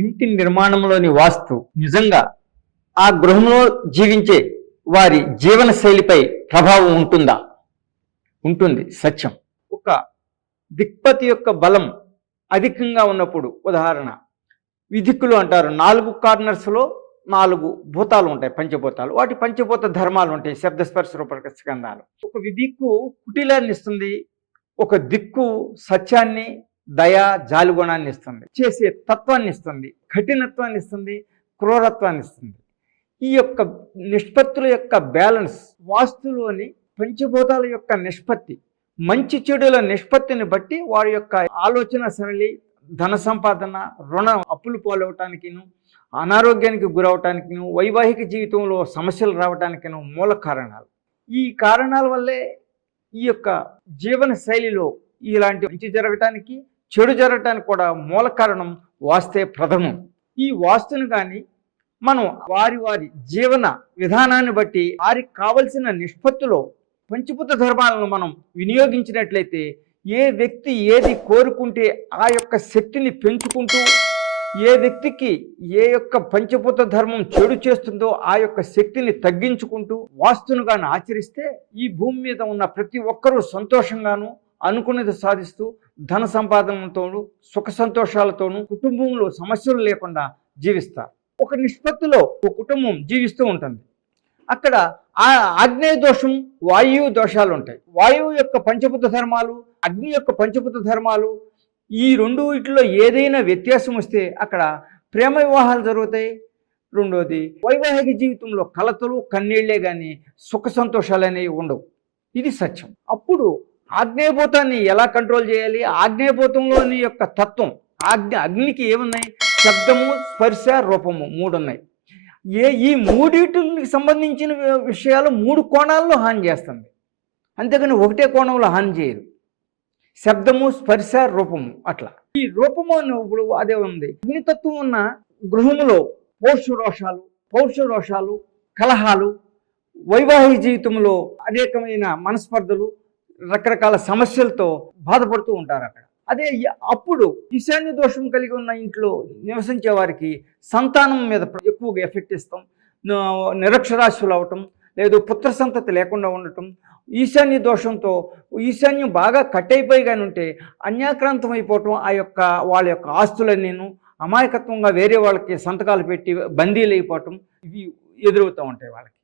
ఇంటి నిర్మాణంలోని వాస్తు నిజంగా ఆ గృహంలో జీవించే వారి జీవన శైలిపై ప్రభావం ఉంటుందా? ఉంటుంది, సత్యం. ఒక దిక్పతి యొక్క బలం అధికంగా ఉన్నప్పుడు, ఉదాహరణ విధిక్కులు అంటారు, 4 కార్నర్స్లో 4 భూతాలు ఉంటాయి, పంచభూతాలు. వాటి పంచభూత ధర్మాలు ఉంటాయి, శబ్దస్పర్శ రూపక స్కందాలు. ఒక విధిక్కు కుటిలాన్ని ఇస్తుంది, ఒక దిక్కు సత్యాన్ని, దయ, జాలిగుణాన్ని ఇస్తుంది, చేసే తత్వాన్ని ఇస్తుంది, కఠినత్వాన్ని ఇస్తుంది, క్రూరత్వాన్ని ఇస్తుంది. ఈ యొక్క నిష్పత్తుల యొక్క బ్యాలెన్స్ వాస్తులోని పంచభూతాల యొక్క నిష్పత్తి, మంచి చెడుల నిష్పత్తిని బట్టి వారి యొక్క ఆలోచన సరళి, ధన సంపాదన, రుణ అప్పులు పాలవటానికిను, అనారోగ్యానికి గురవటానికిను, వైవాహిక జీవితంలో సమస్యలు రావటానికిను మూల కారణాలు. ఈ కారణాల వల్లే ఈ యొక్క జీవన శైలిలో ఇలాంటి మంచి జరగటానికి, చెడు జరగటానికి కూడా మూల కారణం వాస్తే ప్రథమం. ఈ వాస్తుని కానీ మనం వారి వారి జీవన విధానాన్ని బట్టి వారికి కావలసిన నిష్పత్తిలో పంచభూత ధర్మాలను మనం వినియోగించినట్లయితే, ఏ వ్యక్తి ఏది కోరుకుంటే ఆ యొక్క శక్తిని పెంచుకుంటూ, ఏ వ్యక్తికి ఏ యొక్క పంచభూత ధర్మం చెడు చేస్తుందో ఆ యొక్క శక్తిని తగ్గించుకుంటూ వాస్తునుగాను ఆచరిస్తే, ఈ భూమి మీద ఉన్న ప్రతి ఒక్కరూ సంతోషంగాను, అనుకున్నది సాధిస్తూ, ధన సంపాదనతోనూ, సుఖ సంతోషాలతోనూ, కుటుంబంలో సమస్యలు లేకుండా జీవిస్తారు. ఒక నిష్పత్తిలో ఒక కుటుంబం జీవిస్తూ ఉంటుంది. అక్కడ ఆ ఆగ్నేయ దోషం, వాయువు దోషాలు ఉంటాయి. వాయువు యొక్క పంచభూత ధర్మాలు, అగ్ని యొక్క పంచభూత ధర్మాలు, ఈ రెండు వీటిలో ఏదైనా వ్యత్యాసం వస్తే అక్కడ ప్రేమ వివాహాలు జరుగుతాయి. రెండోది, వైవాహిక జీవితంలో కలతలు, కన్నీళ్లే కానీ సుఖ సంతోషాలు అనేవి ఉండవు. ఇది సత్యం. అప్పుడు ఆగ్నేయభూతాన్ని ఎలా కంట్రోల్ చేయాలి? ఆగ్నేయభూతంలోని యొక్క తత్వం, అగ్నికి ఏమున్నాయి? శబ్దము, స్పర్శ, రూపము 3 ఉన్నాయి. ఈ మూడిటికి సంబంధించిన విషయాలు 3 కోణాల్లో హాని చేస్తుంది, అంతేగాని ఒకటే కోణంలో హాని చేయరు. శబ్దము, స్పర్శ, రూపము అట్లా. ఈ రూపము ఇప్పుడు అదే ఉంది. అగ్నితత్వం ఉన్న గృహములో పౌరుషరోషాలు, కలహాలు, వైవాహిక జీవితంలో అనేకమైన మనస్పర్ధలు, రకరకాల సమస్యలతో బాధపడుతూ ఉంటారు అక్కడ. అదే అప్పుడు ఈశాన్య దోషం కలిగి ఉన్న ఇంట్లో నివసించే వారికి సంతానం మీద ఎక్కువగా ఎఫెక్ట్ ఇస్తాం, నిరక్షరాస్యులు అవటం, లేదు పుత్ర సంతతి లేకుండా ఉండటం. ఈశాన్య దోషంతో ఈశాన్యం బాగా కట్ అయిపోయి కానీ ఉంటే అన్యాక్రాంతం అయిపోవటం, వాళ్ళ యొక్క ఆస్తులన్నీను అమాయకత్వంగా వేరే వాళ్ళకి సంతకాలు పెట్టి బందీలు అయిపోవటం, ఇవి ఎదురవుతూ ఉంటాయి వాళ్ళకి.